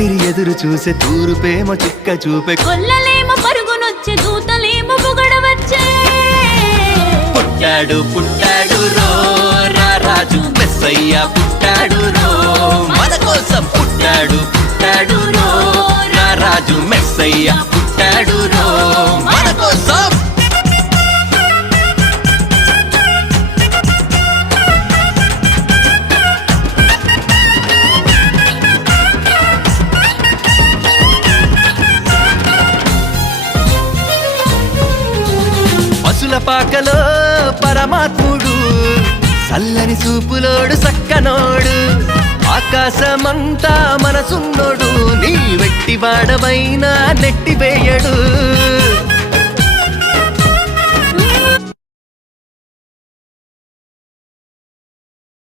రాత్రి ఎదురు చూసే తూరుపేమో చుక్క చూపే కొల్లలేమో పరుగునొచ్చే దూతలేమో పొగడవచ్చే పుట్టాడు పుట్టాడు రో రా రాజు మెస్సయ్య పుట్టాడు రో మన కోసం పుట్టాడు పుట్టాడు రో రా రాజు మెస్సయ్య పుట్టాడు రో మన కోసం పసుల పాకలో పరమాత్ముడు చల్లని చూపులోడు సక్కనోడు ఆకాశమంతా మనసున్నోడు నీ వెట్టి వాడవైనా నెట్టివేయడు